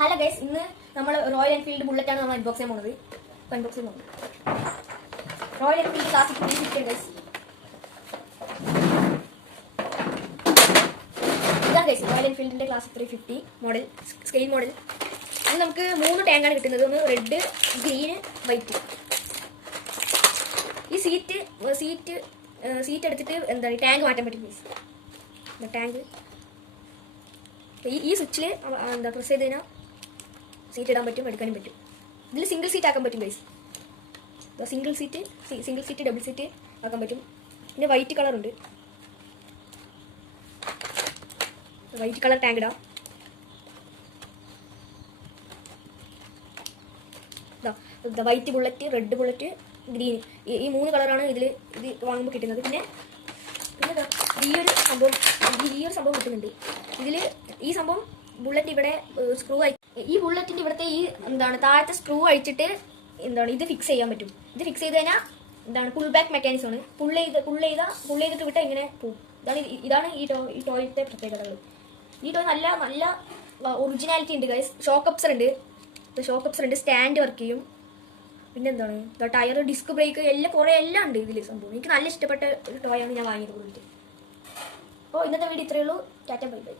Hello guys, ഇന്ന് നമ്മൾ royal Enfield bullet ആണ് നമ്മൾ അൺബോക്സ് ചെയ്യാൻ പോകുന്നത്. അൺബോക്സ് ചെയ്യുന്നത് റോയൽ എൻഫീൽഡ് ക്ലാസിക് 350 ഗൈസ്. ഇതാണ് ഗൈസ് റോയൽ എൻഫീൽഡിന്റെ ക്ലാസിക് 350 മോഡൽ, സ്കെയിൽ മോഡൽ. ഇത് നമുക്ക് 3 ടാങ്കാണ് കിട്ടുന്നത്. ഒന്ന് റെഡ്, ഗ്രീന്, വൈറ്റ്. ഈ സീറ്റ് എടുത്തിട്ട് എന്താണ് ടാങ്ക് മാറ്റാൻ പറ്റും ഗൈസ്. ടാങ്ക് ഈ സ്വിച്ചിൽ എന്താ പ്രസ് ചെയ്ത് കഴിഞ്ഞാൽ സീറ്റ് ഇടാൻ പറ്റും, എടുക്കാനും പറ്റും. ഇതിൽ സിംഗിൾ സീറ്റ് ആക്കാൻ പറ്റും guys. Single seat double seat ആക്കാൻ പറ്റും. പിന്നെ വൈറ്റ് കളർ ഉണ്ട്, വൈറ്റ് കളർ ടാങ്ക് ഇടാം. White bullet, red bullet, green, ഈ 3 കളറാണ് ഇത് വാങ്ങുമ്പോൾ കിട്ടുന്നത്. പിന്നെ ഈ ഒരു സംഭവം കിട്ടുന്നുണ്ട്. ഈ സംഭവം ബുള്ളറ്റ് ഇവിടെ സ്ക്രൂ ഈ ബുള്ളറ്റിന്റെ ഇവിടുത്തെ ഈ എന്താണ് താഴത്തെ സ്ക്രൂ അഴിച്ചിട്ട് എന്താണ് ഇത് ഫിക്സ് ചെയ്യാൻ പറ്റും. ഇത് ഫിക്സ് ചെയ്ത് കഴിഞ്ഞാൽ എന്താണ് പുൾ ബാക്ക് മെക്കാനിസം ആണ്. പുൾ ചെയ്തിട്ട് വിട്ടാൽ ഇങ്ങനെ പോകും. ഇതാണ് ഈ ടോയത്തെ പ്രത്യേകതകൾ. ഈ ടോയ് നല്ല ഒറിജിനാലിറ്റി ഉണ്ട് ഗൈസ്. ഷോക്ക് അബ്സർ ഉണ്ട്, സ്റ്റാൻഡ് വർക്ക് ചെയ്യും. പിന്നെ എന്താണ് ടയർ, ഡിസ്ക് ബ്രേക്ക് എല്ലാം എല്ലാം ഉണ്ട് ഇതിൽ സംഭവം. എനിക്ക് നല്ല ഇഷ്ടപ്പെട്ട ഒരു ടോയാണ് ഞാൻ വാങ്ങിയത് ബുള്ളറ്റ്. അപ്പോൾ ഇന്നത്തെ വീഡിയോ ഇത്രയേ ഉള്ളൂ. Tata bye bye.